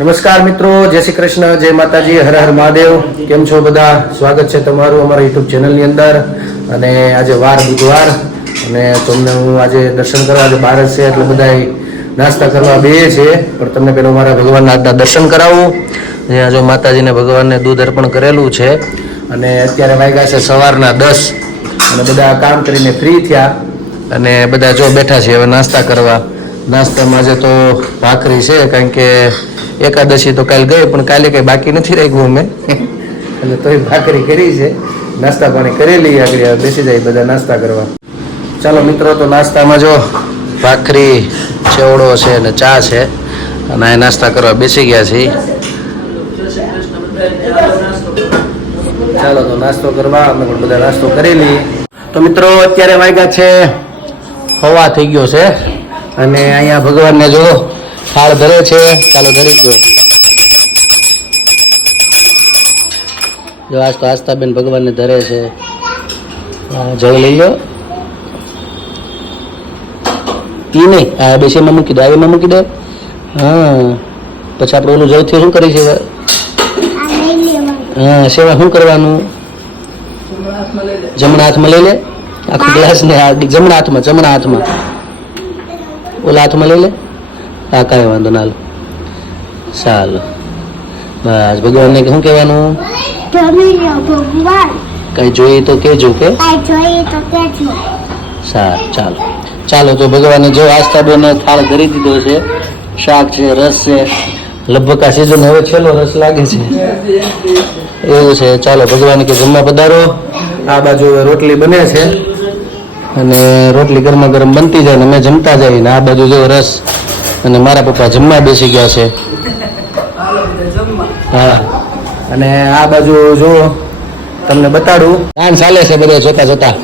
નમસ્કાર મિત્રો, જય શ્રી કૃષ્ણ, જય માતાજી, હર હર મહાદેવ. કેમ છો બધા? સ્વાગત છે તમારું અમારા યુટ્યુબ ચેનલની અંદર. અને આજે વાર બુધવાર અને તમને હું આજે દર્શન કરવા આજે બહાર છે એટલે બધા નાસ્તા કરવા બેસીએ છીએ. પણ તમને પેલો મારા ભગવાનના આજના દર્શન કરાવું. અહીંયા જો માતાજીને ભગવાનને દૂધ અર્પણ કરેલું છે અને અત્યારે વાગ્યા છે સવારના 10 અને બધા કામ કરીને ફ્રી થયા અને બધા જો બેઠા છે હવે નાસ્તા કરવા. નાસ્તામાં આજે તો ભાખરી છે, કારણ કે એકાદશી તો કાલે ગઈ પણ કાલે કંઈ બાકી નથી રાખ્યું અમે એટલે તોય ભાખરી કરી છે. નાસ્તા પાણી કરેલી, આગળ બેસી જાય બધા નાસ્તા કરવા. ચાલો મિત્રો, તો નાસ્તામાં જો ભાખરી, ચેવડો છે અને ચા છે અને આ નાસ્તા કરવા બેસી ગયા છીએ. ચાલો તો નાસ્તો કરવા અમે પણ બધા નાસ્તો કરેલી. તો મિત્રો અત્યારે વાગ્યા છે હવા થઈ ગયો છે અને અહીંયા ભગવાનને જો થાળ ધરે છે. ચાલો ધરી ગયો જો આજ તો આસ્થાબેન ભગવાનને ધરે છે. જઈ લઈ લો. ઈ નહીં, આ બેસીમાં મૂકી દે, આવીમાં મૂકી દે. હા, પછી આપણે ઓલું જવથી શું કરી છે? હા, સેવા શું કરવાનું? જમણા હાથમાં લઈ લે આખું ગ્લાસ ને. જમણા હાથમાં ઓલા હાથમાં લઈ લે. હા, કાંઈ વાંધો ના લો. ચાલો બસ, ભગવાનને શું કહેવાનું? કઈ જોઈએ તો કેજો કે. સારું, ચાલો ચાલો. તો ભગવાને જો આસ્થાબેન થાળ ધરી દીધો છે. શાક છે, રસ છે. લગભગ આ સિઝન હવે છેલ્લો રસ લાગે છે એવું છે. ચાલો ભગવાન કે જમવા પધારો. આ બાજુ રોટલી બને છે અને રોટલી ગરમા ગરમ બનતી જાય ને અમે જમતા જઈએ ને આ બાજુ જો રસ અને મારા પપ્પા જમવા બેસી ગયા છે. હા, અને આ બાજુ જો તમને બતાડું ડાન્સ ચાલે છે બધે જોતા જોતા.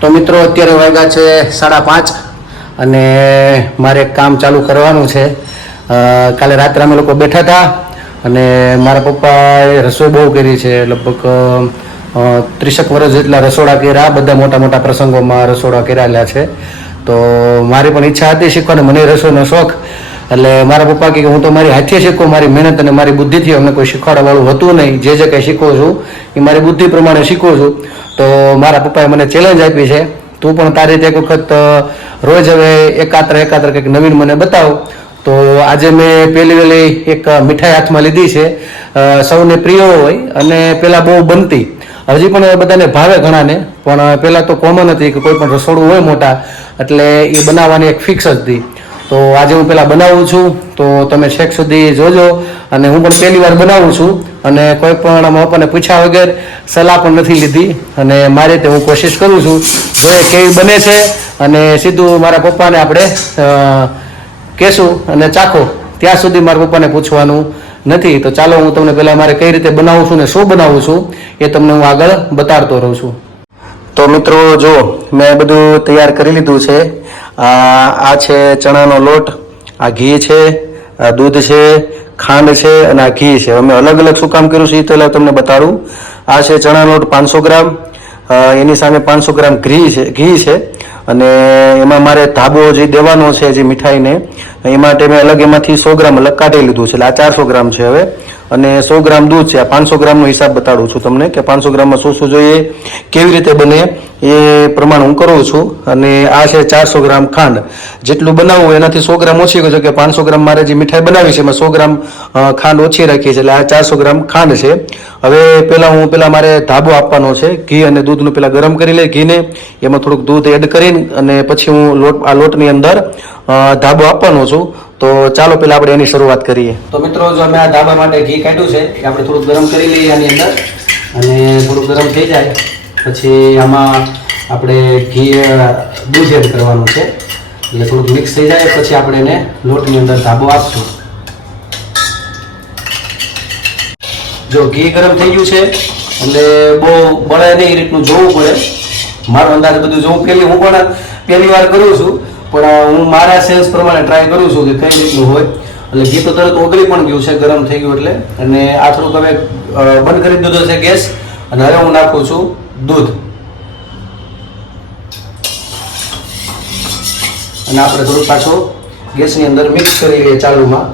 તો મિત્રો અત્યારે વાગ્યા છે 5:30 અને મારે એક કામ ચાલુ કરવાનું છે. કાલે રાત્રે અમે લોકો બેઠા હતા અને મારા પપ્પાએ રસોઈ બહુ કરી છે. લગભગ 30 વર્ષ જેટલા રસોડા કર્યા, બધા મોટા મોટા પ્રસંગોમાં રસોડા કરેલા છે. તો મારી પણ ઈચ્છા હતી શીખવાની, મને રસોઈનો શોખ. એટલે મારા પપ્પા કહે કે હું તો મારી હાથે શીખું, મારી મહેનત અને મારી બુદ્ધિથી. અમને કોઈ શીખવાડવાવાળું હતું નહીં. જે કંઈ શીખું છું એ મારી બુદ્ધિ પ્રમાણે શીખું છું. તો મારા પપ્પાએ મને ચેલેન્જ આપી છે, તું પણ તારી રીતે એક વખત રોજ હવે એકાત્ર કંઈક નવીન મને બતાવ. તો આજે મેં પહેલી એક મીઠાઈ હાથમાં લીધી છે. સૌને પ્રિય હોય અને પહેલાં બહુ બનતી, હજી પણ બધાને ભાવે ઘણાને, પણ પહેલાં તો કોમન હતી કે કોઈ પણ રસોડું હોય મોટા એટલે એ બનાવવાની એક ફિક્સ જ હતી. તો આજે હું પહેલાં બનાવું છું, તો તમે છેક સુધી જોજો. અને હું પણ પહેલી વાર બનાવું છું અને કોઈ પણ પપ્પાને પૂછ્યા વગર, સલાહ પણ નથી લીધી અને મારી રીતે હું કોશિશ કરું છું જોઈએ કેવી બને છે. અને સીધું મારા પપ્પાને આપણે કહેશું અને ચાખો ત્યાં સુધી મારા પપ્પાને પૂછવાનું નથી. તો ચાલો હું તમને પહેલાં મારે કઈ રીતે બનાવું છું ને શું બનાવું છું એ તમને હું આગળ બતાડતો રહું છું. તો મિત્રો જો મેં બધું તૈયાર કરી લીધું છે. આ છે ચણાનો લોટ, આ ઘી છે, આ દૂધ છે, ખાંડ છે અને આ ઘી છે. અમે અલગ અલગ શું કામ કર્યું છે એ પહેલાં તમને બતાડું. આ છે ચણાનો લોટ 500 ગ્રામ, એની સામે 500 ગ્રામ ઘી છે અને એમાં મારે ધાબો જે દેવાનો છે જે મીઠાઈને એ માટે મેં અલગ એમાંથી 100 ગ્રામ અલગ કાઢી લીધું છે. એટલે આ 400 ગ્રામ છે હવે. અને 100 ગ્રામ દૂધ છે. આ 500 ગ્રામનો હિસાબ બતાડું છું તમને કે 500 ગ્રામમાં શું શું જોઈએ, કેવી રીતે બને એ પ્રમાણે હું કરું છું. અને આ છે 400 ગ્રામ ખાંડ. જેટલું બનાવવું એનાથી 100 ગ્રામ ઓછી કરજો કે 500 ગ્રામ મારે જે મીઠાઈ બનાવી છે એમાં 100 ગ્રામ ખાંડ ઓછી રાખી છે. એટલે આ 400 ગ્રામ ખાંડ છે. હવે પહેલાં મારે ધાબો આપવાનો છે. ઘી અને દૂધનું પહેલાં ગરમ કરી લઈ ઘીને, એમાં થોડુંક દૂધ એડ કરીને અને પછી હું લોટની અંદર ધાબો આપવાનો છું. તો ચાલો પહેલાં આપણે એની શરૂઆત કરીએ. તો મિત્રો જો અમે આ ધાબા માટે ઘી કાઢ્યું છે એ આપણે થોડુંક ગરમ કરી લઈએ આની અંદર. અને થોડુંક ગરમ થઈ જાય પછી આમાં આપણે દૂધ એડ કરવાનું છે. એટલે થોડુંક મિક્સ થઈ જાય પછી આપણે એને લોટની અંદર ધાબો આપશું. જો ઘી ગરમ થઈ ગયું છે એટલે બહુ બળે નહીં એ રીતનું જોવું પડે. મારો અંદાજ બધું જોવું હું પણ પહેલી વાર કરું છું, પણ હું મારા સેન્સ પ્રમાણે ટ્રાય કરું છું કે કઈ રીતનું હોય. એટલે ઘી તો તરત ઓગળી પણ ગયું છે, ગરમ થઈ ગયું એટલે. અને આ થોડુંક હવે બંધ કરી દીધો છે ગેસ. અને હવે હું નાખું છું દૂધ. અને આપણે થોડું પાછું ગેસની અંદર મિક્સ કરી લઈએ ચાલુમાં.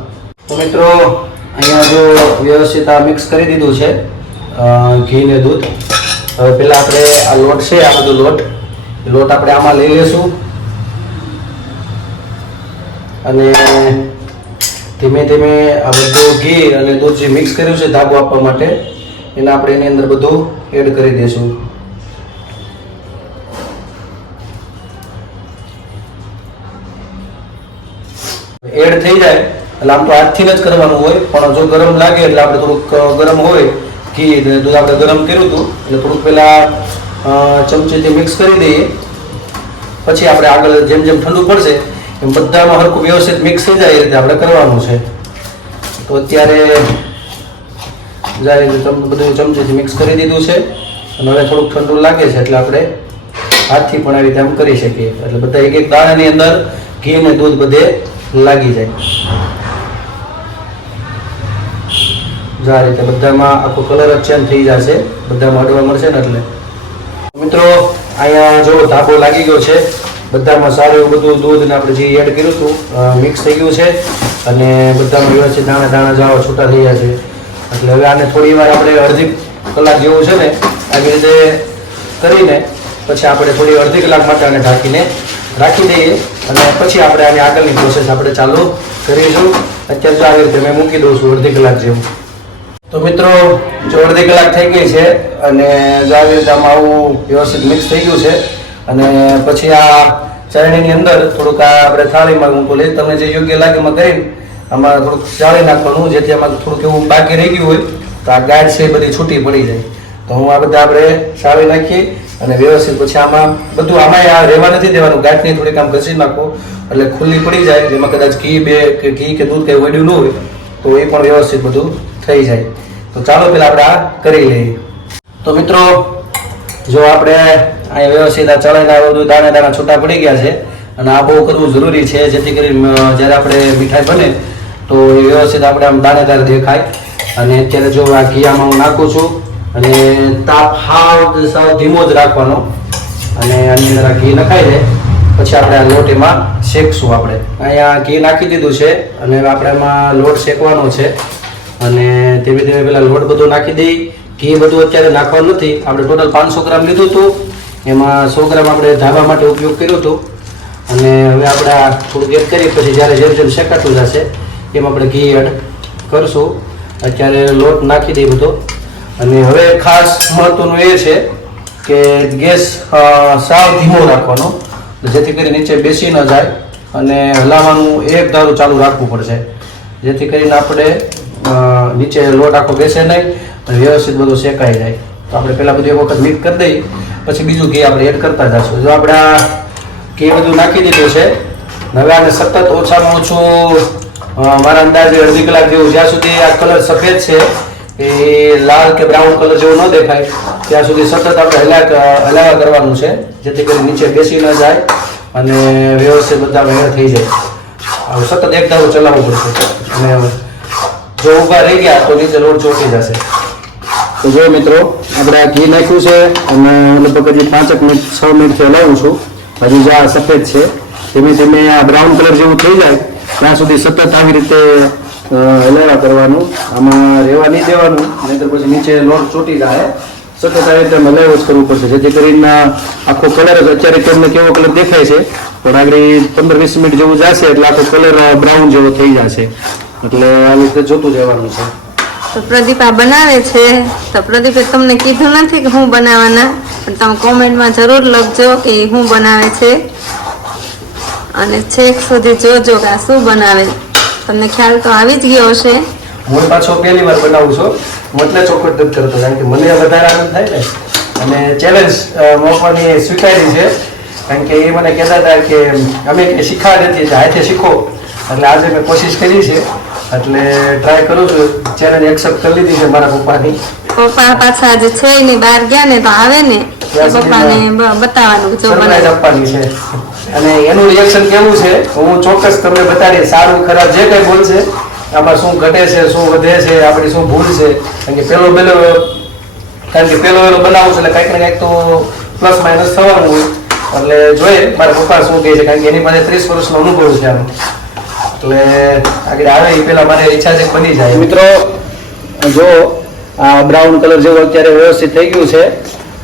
તો મિત્રો અહીંયા જો વ્યવસ્થિત આ મિક્સ કરી દીધું છે ઘી ને દૂધ. હવે પહેલાં આપણે આ લોટ છે, આ બધો લોટ આપણે આમાં લઈ લેશું. અને ધીમે ધીમે આ બધું ઘી અને દૂધ જે મિક્સ કર્યું છે ધાબો આપવા માટે, એને આપણે એની અંદર બધું એડ કરી દઈશું. એડ થઈ જાય એટલે આમ તો હાથથી જ કરવાનું હોય, પણ જો ગરમ લાગે એટલે આપણે થોડુંક ગરમ હોય ઘી દૂધ આપણે ગરમ કર્યું હતું એટલે થોડુંક પહેલાં ચમચીથી મિક્સ કરી દઈએ. પછી આપણે આગળ જેમ જેમ ઠંડુ પડશે એમ બધામાં હરખું વ્યવસ્થિત મિક્સ થઈ જાય એ રીતે આપણે કરવાનું છે. તો અત્યારે જાય બધું ચમચીથી મિક્સ કરી દીધું છે. અને હવે થોડુંક ઠંડુ લાગે છે એટલે આપણે હાથથી પણ આવી રીતે આમ કરી શકીએ, એટલે બધા એક એક દાણાની અંદર ઘી અને દૂધ બધે લાગી જાય. જો આ રીતે બધામાં આખો કલર જ ચેન્જ થઈ જશે, બધામાં અડવા મળશે ને એટલે. મિત્રો અહીંયા જો ધાબો લાગી ગયો છે, બધામાં સારું એવું બધું દૂધ ને આપણે જે એડ કર્યું હતું મિક્સ થઈ ગયું છે. અને બધામાં વ્યવસ્થિત દાણા દાણા જાવા છૂટા થઈ ગયા છે. એટલે હવે આને થોડી વાર આપણે અડધી કલાક જેવું છે ને આવી રીતે કરીને પછી આપણે થોડી અડધી કલાક માટે આને ઢાંકીને રાખી દઈએ. અને પછી આપણે આની આગળની પ્રોસેસ આપણે ચાલુ કરીશું. અત્યારે જો આવી રીતે મેં મૂકી દઉં છું અડધી કલાક જેવું. તો મિત્રો જો અડધી કલાક થઈ ગઈ છે અને જો આવી રીતે આમાં આવું વ્યવસ્થિત મિક્સ થઈ ગયું છે. અને પછી આ ચાળણીની અંદર થોડુંક આ આપણે થાળીમાં મૂકું લઈ, તમને જે યોગ્ય લાગે એમાં કરીને આમાં થોડુંક ચાળી નાખવાનું, જેથી આમાં થોડુંક એવું બાકી રહી ગયું હોય તો આ ગાંઠ છે એ બધી છૂટી પડી જાય. તો હું આ બધા આપણે ચાળી નાખીએ અને વ્યવસ્થિત પછી આમાં બધું આમાં આ રહેવા નથી દેવાનું, ગાંઠની થોડીક આમ ઘસી નાખો એટલે ખુલ્લી પડી જાય. એમાં કદાચ ઘી કે દૂધ કંઈ વળ્યું ન હોય તો એ પણ વ્યવસ્થિત બધું થઈ જાય. તો ચાલો પહેલાં આપણે આ કરી લઈએ. તો મિત્રો જો આપણે અહીંયા વ્યવસ્થિત આ ચલાવીને આ બધું દાણા દાણા છૂટા પડી ગયા છે. અને આ બહુ કરવું જરૂરી છે, જેથી કરીને જ્યારે આપણે મીઠાઈ બને તો એ વ્યવસ્થિત આપણે આમ દાણેદાર દેખાય. અને અત્યારે જો આ ઘી આમાં હું નાખું છું અને તાપ સાવ ધીમો જ રાખવાનો. અને આની અંદર આ ઘી નખાઈ જાય પછી આપણે આ લોટ એમાં શેકશું. આપણે અહીંયા ઘી નાખી દીધું છે અને આપણે એમાં લોટ શેકવાનો છે. અને ધીમે ધીમે પહેલાં લોટ બધું નાખી દઈ. ઘી બધું અત્યારે નાખવાનું નથી, આપણે ટોટલ 500 ગ્રામ લીધું હતું, એમાં 100 ગ્રામ આપણે ધાબા માટે ઉપયોગ કર્યો હતો. અને હવે આપણે આ થોડુંક એડ કરી પછી જ્યારે જેમ જેમ શેકાતું જશે એમ આપણે ઘી એડ કરશું. અત્યારે લોટ નાખી દઈએ બધો. અને હવે ખાસ મહત્વનું એ છે કે ગેસ સાવ ધીમો રાખવાનો, જેથી કરી નીચે બેસી ન જાય. અને હલાવવાનું એક ધારું ચાલુ રાખવું પડશે, જેથી કરીને આપણે નીચે લોટ આખો બેસે નહીં અને વ્યવસ્થિત બધું શેકાઈ જાય. તો આપણે પહેલાં બધું એક વખત મિક્સ કરી દઈએ પછી બીજું ઘી આપણે એડ કરતા જઈશું. જો આપણે આ ઘી બધું નાખી દીધું છે. હવે આને સતત ઓછામાં ઓછું મારા અંદાજે અડધી કલાક જેવું, જ્યાં સુધી આ કલર સફેદ છે એ લાલ કે બ્રાઉન કલર જેવો ન દેખાય ત્યાં સુધી સતત આપણે હલાવા કરવાનું છે, જેથી કરી નીચે બેસી ન જાય અને વ્યવસ્થિત બધા મેળ થઈ જાય. સતત એક ધારું ચલાવવું પડશે. અને જો ઊભા રહી ગયા તો નીચે લોટ ચોટી જશે. તો જો મિત્રો આપણે આ ઘી નાખ્યું છે અને લગભગ હજી 5 મિનિટ 6 મિનિટથી હલાવું છું. હજી જે આ સફેદ છે ધીમે ધીમે આ બ્રાઉન કલર જેવું થઈ જાય ત્યાં સુધી સતત આવી રીતે હલાવા કરવાનું. આમાં રહેવા નહીં દેવાનું, નહીંતર પછી નીચે લોટ ચોટી જાય. સતત આવી રીતે હલાવ્યો જ કરવું પડશે, જેથી કરીને આખો કલર જ અત્યારે તમને કેવો કલર દેખાય છે પણ આગળ 15-20 મિનિટ જેવું જશે એટલે આખો કલર બ્રાઉન જેવો થઈ જશે. એટલે આવી રીતે જોતું જવાનું છે. તો પ્રદીપા બનાવે છે. તો પ્રદીપે તમને કીધું નથી કે હું બનાવવાના, પણ તમે કોમેન્ટમાં જરૂર લખજો કે હું બનાવે છે અને છેક સુધી જોજો કે આ શું બનાવે. તમને ખ્યાલ તો આવી જ ગયો હશે. હું પાછો પહેલી વાર બનાવું છું, હું એટલે ચોખવટ નથી કરતો, કારણ કે મને વધારે આનંદ થાય ને. અને ચેલેન્જ મોકવાની સ્વીકારી છે, કારણ કે એ મને કહેતા હતા કે અમે કંઈ શીખવા નથી, હાથે શીખો. એટલે આજે મેં કોશિશ કરી છે, એટલે ટ્રાય કરું છું. ચેલેન્જ એક્સેપ્ટ કરી લીધી છે મારા પપ્પાની. પપ્પા પાછા આજે છે ને બહાર ગયા ને તો આવે ને પપ્પાને બતાવવાનું જો સરપ્રાઈઝ આપવાની છે. અને એનું રિએક્શન કેવું છે હું ચોક્કસ તમને બતાડીએ. સારું ખરાબ જે કંઈ બોલશે આમાં શું ઘટે છે, શું વધે છે, આપણી શું ભૂલ છે. કારણ કે પહેલો વહેલો બનાવું છે એટલે કંઈક ને કંઈક તો પ્લસ માઇનસ થવાનું હોય. એટલે જોઈએ મારા પપ્પા શું કહે છે, કારણ કે એની પાસે 30 વર્ષનો અનુભવ છે આનો. એટલે આગળ આવે એ પહેલા મારે ઈચ્છા છે બની જાય. મિત્રો જો આ બ્રાઉન કલર જેવું અત્યારે વ્યવસ્થિત થઈ ગયું છે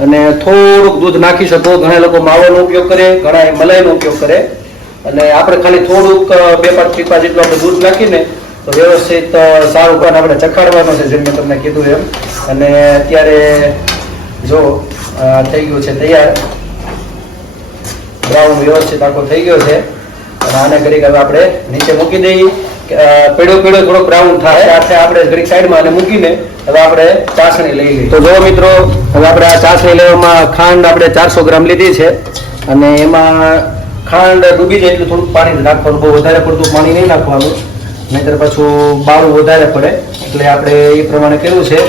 અને થોડુંક દૂધ નાખી શકો. ઘણા લોકો માવાનો ઉપયોગ કરે, ઘણા મલાઈનો ઉપયોગ કરે અને આપણે ખાલી થોડુંક 2-5 ટીપા જેટલું આપણે દૂધ નાખીને તો વ્યવસ્થિત સારું પણ આપણે ચખાડવાનો છે, જેમ મેં તમને કીધું એમ. અને અત્યારે જો થઈ ગયું છે તૈયાર, બ્રાઉન વ્યવસ્થિત આખો થઈ ગયો છે. અને આને ઘડીક હવે આપણે નીચે મૂકી દઈએ. પેડો થોડો બ્રાઉન થાય આથી આપણે ઘડીક સાઈડમાં આને મૂકીને હવે આપણે ચાસણી લઈ લઈએ. તો જો મિત્રો હવે આપણે આ ચાસણી લેવામાં ખાંડ આપણે 400 ગ્રામ લીધી છે અને એમાં ખાંડ ડૂબી જાય એટલું થોડુંક પાણી નાખવાનું. બહુ વધારે પડતું પાણી નહીં નાખવાનું, નહીંતર પાછું બાળું વધારે પડે. એટલે આપણે એ પ્રમાણે કર્યું છે.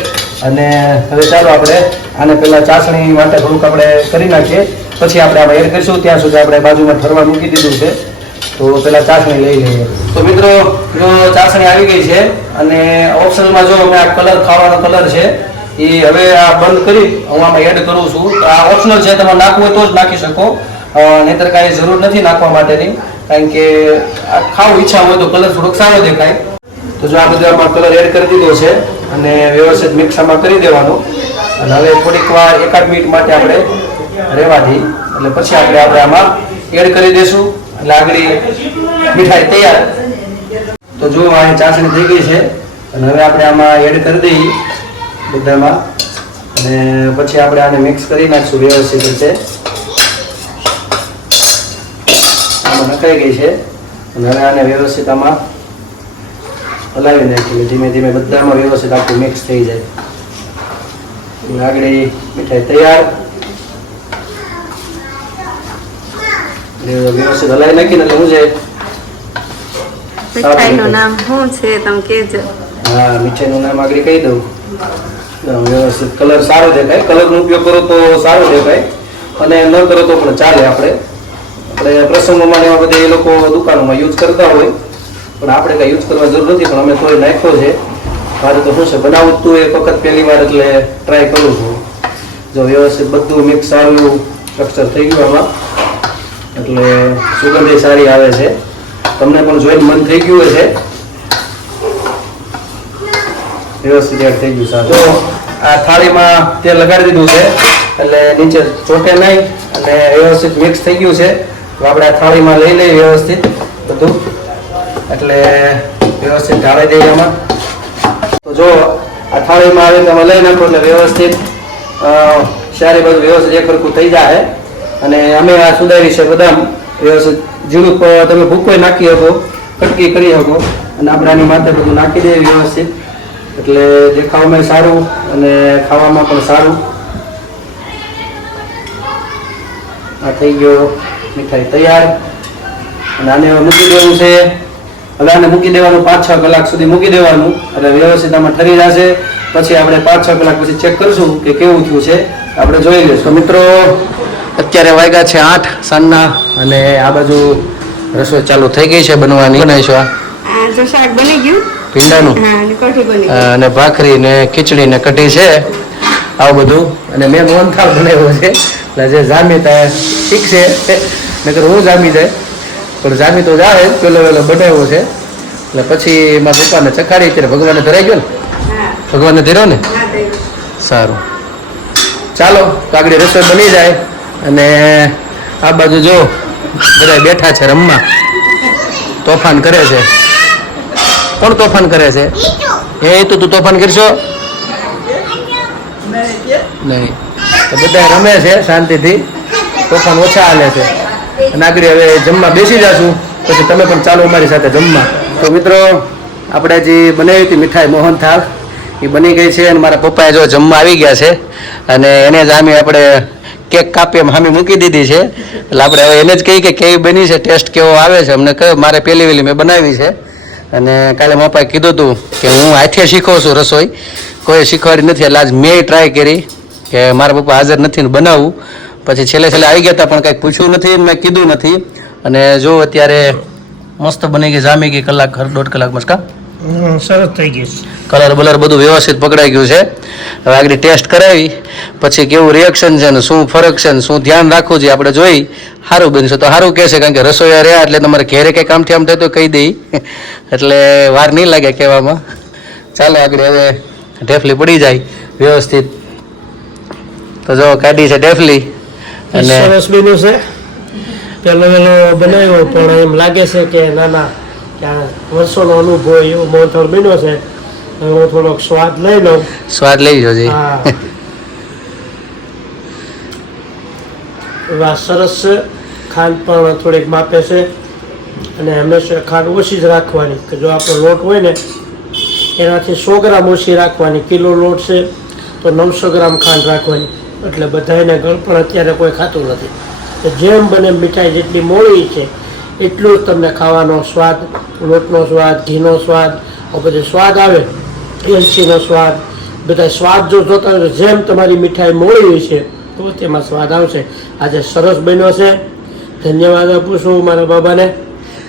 અને હવે ચાલો આપણે આને પહેલા ચાસણી માટે થોડુંક આપણે કરી નાખીએ, પછી આપણે આમાં એડ કરીશું. ત્યાં સુધી આપણે બાજુમાં ઠરવા મૂકી દીધું છે, તો પેલા ચાસણી લઈ લઈએ. તો મિત્રો જો ચાસણી આવી ગઈ છે અને ઓપ્શનમાં જો અમે આ કલર ખાવાનો કલર છે એ હવે આ બંધ કરી હું આમાં એડ કરું છું. તો આ ઓપ્શનલ છે, તમારે નાખવું હોય તો જ નાખી શકો, નહીંતર કાંઈ જરૂર નથી નાખવા માટેની. કારણ કે આ ખાવું ઈચ્છા હોય તો કલર થોડોક સારો દેખાય. તો જો આ બધું આમાં કલર એડ કરી દીધો છે અને વ્યવસ્થિત મિક્સ આમાં કરી દેવાનું. અને હવે થોડીક વાર 1-8 મિનિટ માટે આપણે રહેવા દઈએ, એટલે પછી આપણે આમાં એડ કરી દઈશું. એટલે આગળ મીઠાઈ તૈયાર. તો જો આ ચાસણી થઈ ગઈ છે અને હવે આપણે આમાં એડ કરી દઈએ બધામાં. અને પછી આપણે આને મિક્સ કરી નાખશું વ્યવસ્થિત રીતે. આમાં નખાઈ ગઈ છે અને હવે આને વ્યવસ્થિત આમાં હલાવી નાખીએ. ધીમે ધીમે બધામાં વ્યવસ્થિત આખું મિક્સ થઈ જાય. આગળ મીઠાઈ તૈયાર. વ્યવસ્થિત હલાવી નાખીને એટલે શું છે, મીઠાઈનું નામ શું છે તમે કહેજો. હા, મીઠાઈનું નામ આગળ કહી દઉં. વ્યવસ્થિત કલર સારો દેખાય, કલરનો ઉપયોગ કરો તો સારો દેખાય અને ન કરો તો પણ ચાલે. આપણે પ્રસંગોમાં એવા બધા એ લોકો દુકાનોમાં યુઝ કરતા હોય, પણ આપણે કઈ યુઝ કરવા જરૂર નથી. પણ અમે થોડી નાખ્યો છે. મારે તો શું છે બનાવું તું એક વખત પહેલી વાર એટલે ટ્રાય કરું છું. જો વ્યવસ્થિત બધું મિક્સ સારું સ્ટ્રક્ચર થઈ ગયું આમાં, એટલે સુગંધ સારી આવે છે. તમને પણ જોઈને મન થઈ ગયું છે. વ્યવસ્થિત એડ થઈ ગયું સારું. તો આ થાળીમાં તેલ લગાડી દીધું છે એટલે નીચે ચોટે નહીં અને વ્યવસ્થિત મિક્સ થઈ ગયું છે. તો આપણે આ થાળીમાં લઈ લઈએ વ્યવસ્થિત બધું, એટલે વ્યવસ્થિત ઢાળી દઈએ આમાં. તો જો આ થાળીમાં આવી તમે લઈ નાખો એટલે વ્યવસ્થિત સારી બધું વ્યવસ્થિત એક સરખું થઈ જાય. અને અમે આ સુધારી છે બદામ વ્યવસ્થિત ઝીણું તમે ભૂકો નાખી શકો, કટકી કરી શકો અને આપણે આની માથે બધું નાખી દઈએ વ્યવસ્થિત. એટલે દેખાવામાં સારું અને ખાવામાં પણ સારું. આ થઈ ગયો મીઠાઈ તૈયાર. અને આને મૂકી દેવું છે. હવે આને મૂકી દેવાનું 5-6 કલાક સુધી મૂકી દેવાનું, એટલે વ્યવસ્થિત આમાં ઠરી જશે. પછી આપણે 5-6 કલાક પછી ચેક કરશું કે કેવું થયું છે, આપણે જોઈ લઈશું. તો મિત્રો અત્યારે વાગ્યા છે 8 સાંજના અને આ બાજુ રસોઈ ચાલુ થઈ ગઈ છે બનવાની. બનાવીશું આ જો શાક બની ગયું, ભીંડાનું અને ભાખરી ને ખીચડી ને કઢી છે, આવું બધું. અને મેં મોહનથાળ બનાવ્યો છે, એટલે જે જામી ત્યાં શીખશે, નકર હું જામી જાય. પણ જામી તો જાય, પેલો બનાવ્યો છે. એટલે પછી એમાં પપ્પાને ચખાડી ત્યારે ભગવાનને ધરાઈ ગયો ને, ભગવાનને ધર્યો ને. સારું, ચાલો આગળ રસોઈ બની જાય. અને આ બાજુ જો બધા બેઠા છે રમવા, તોફાન કરે છે. કોણ તોફાન કરે છે? એ તું તોફાન કરશો નહીં? તો બધા રમે છે શાંતિથી, તોફાન ઓછા હાલે છે. અને આગળ હવે જમવા બેસી જશું, પછી તમે પણ ચાલો અમારી સાથે જમવા. તો મિત્રો આપણે જે બનાવી હતી મીઠાઈ મોહનથાળ એ બની ગઈ છે અને મારા પપ્પાએ જો જમવા આવી ગયા છે અને એને જ આમી આપણે કેક કાપી એમ હામી મૂકી દીધી છે. એટલે આપણે હવે એને જ કહીએ કે કેવી બની છે, ટેસ્ટ કેવો આવે છે. અમને કહ્યું મારે પહેલી વહેલી મેં બનાવી છે. અને કાલે મારા પપ્પાએ કીધું હતું કે હું હાથે શીખું છું રસોઈ, કોઈ શીખવાડી નથી. એટલે આજ મેં ટ્રાય કરી કે મારા પપ્પા હાજર નથી ને બનાવું. પછી છેલ્લે આવી ગયા હતા પણ કંઈ પૂછ્યું નથી, મેં કીધું નથી. અને જો અત્યારે મસ્ત બની ગઈ, જામી ગઈ 1-1.5 કલાક મસ્કા. સરસ થઈ ગયું કલર બલર બધું વ્યવસ્થિત પકડાઈ ગયું છે. હવે આગળ ટેસ્ટ કરાવી પછી કેવું રિએક્શન છે ને શું ફરક છે ને શું ધ્યાન રાખવું છે આપણે જોઈ. સારું બનશે તો સારું કહેશે, કારણ કે રસોઈયા રહ્યા એટલે તમારે ઘેરે કંઈ કામથી આમ થાય તો કહી દઈ એટલે વાર નહીં લાગે કહેવામાં. ચાલો આગળ હવે ઢેફલી પડી જાય વ્યવસ્થિત. તો જો કાઢી છે ઢેફલી અને સરસ બન્યું છે. પહેલો બનાવ્યો પણ એમ લાગે છે કે ના કે આ વર્ષોનો અનુભવ એવો મોહનથાળ બન્યો છે. હવે હું થોડોક સ્વાદ લઈ લઉં. સ્વાદ લઈ જોજે. હા એવા સરસ છે. ખાંડ પણ થોડીક માપે છે અને હંમેશા ખાંડ ઓછી જ રાખવાની, કે જો આપણો લોટ હોય ને એનાથી 100 ગ્રામ ઓછી રાખવાની. કિલો લોટ છે તો 900 ગ્રામ ખાંડ રાખવાની. એટલે બધાને ગળપણ અત્યારે કોઈ ખાતું નથી. તો જેમ બને મીઠાઈ જેટલી મોળી છે એટલું જ તમને ખાવાનો સ્વાદ, લોટનો સ્વાદ, ઘીનો સ્વાદ, પછી સ્વાદ આવે એલચીનો સ્વાદ, બધા સ્વાદ જો જોતા હોય તો જેમ તમારી મીઠાઈ મોળી હોય છે તો તેમાં સ્વાદ આવશે. આજે સરસ બન્યો છે. ધન્યવાદ આપું છું મારા બાબાને.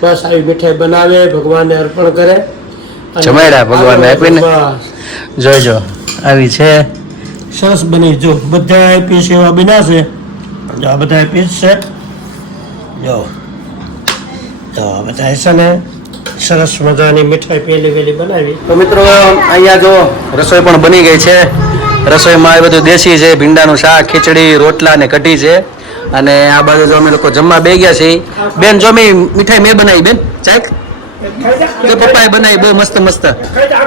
બસ આવી મીઠાઈ બનાવે, ભગવાનને અર્પણ કરે, જમાડ્યા ભગવાનને આપીને. જોઈજો આવી છે સરસ બની. જો બધા પીસ એવા બન્યા છે. જો આ બધા પીસ છે. જો આ બધા છે ને સરસ મજાની મીઠાઈ પહેલી બનાવી. તો મિત્રો અહીંયા જો રસોઈ પણ બની ગઈ છે. રસોઈમાં એ બધું દેશી છે, ભીંડાનું શાક, ખીચડી, રોટલા અને કઢી છે. અને આ બાજુ જો અમે લોકો જમવા બે ગયા છીએ. બેન જો મીઠાઈ મેં બનાવી. બેન ચાક જો પપ્પાએ બનાવી બહુ મસ્ત મસ્ત.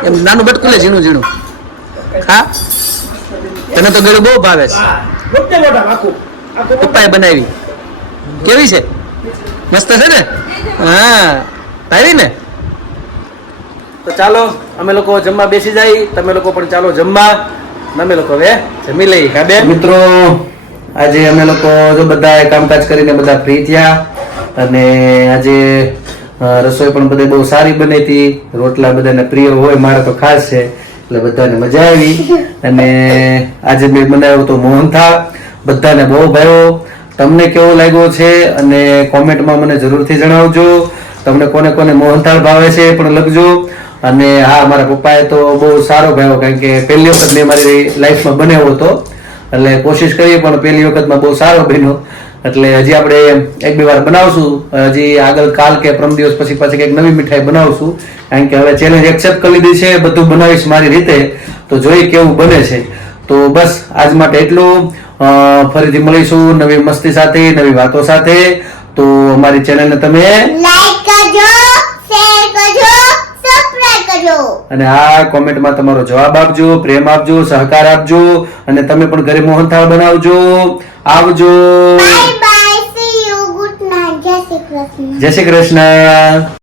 એમ નાનું બટકું લે ઝીણું ઝીણું ખા. તને તો ગળું બહુ ભાવે છે. પપ્પાએ બનાવી કેવી છે? મસ્ત છે ને? હા ભાવી ને? તો ચાલો અમે લોકો જમવા બેસી જાય. તમે લોકો પણ ચાલો જમવા. અમે લોકો હવે જમી લઈએ. કા બેન? મિત્રો આજે અમે લોકો જો બધા કામકાજ કરીને બધા ફ્રી થયા અને આજે રસોઈ પણ બધે બહુ સારી બની હતી. રોટલા બધાને પ્રિય હોય, મારે તો ખાસ છે એટલે બધાને મજા આવી. અને આજે મેં બનાવ્યો તો મોહનથાળ. બધાને બહુ ભાવ્યો. તમને કેવો લાગ્યો છે અને કોમેન્ટમાં મને જરૂરથી જણાવજો. તમને કોને કોને મોહનથાળ ભાવે છે એ પણ લખજો. અને હા, મારા પપ્પાએ તો બહુ સારો ભાવ્યો, કારણ કે પહેલી વખત મેં મારી લાઈફમાં બનાવ્યો હતો. એટલે કોશિશ કરીએ પણ પહેલી વખતમાં બહુ સારો બન્યો. એટલે હજી આપણે 1-2 વાર બનાવશું. હજી આગળ કાલ કે પરમ દિવસ પછી કંઈક નવી મીઠાઈ બનાવશું, કારણ કે હવે ચેલેન્જ એક્સેપ્ટ કરી લીધી છે. બધું બનાવીશ મારી રીતે, તો જોઈ કેવું બને છે. તો બસ આજ માટે એટલું. ફરીથી મળીશું નવી મસ્તી સાથે, નવી વાતો સાથે. તો અમારી ચેનલને તમે લાઈક કરજો, શેર કરજો, સબસ્ક્રાઇબ કરજો અને આ કોમેન્ટમાં તમારો જવાબ આપજો, પ્રેમ આપજો, સહકાર આપજો. અને તમે પણ ઘરે મોહનથાળ બનાવજો. આવજો. Bye bye, C you, good night, જય શ્રી કૃષ્ણ. જય શ્રી કૃષ્ણ.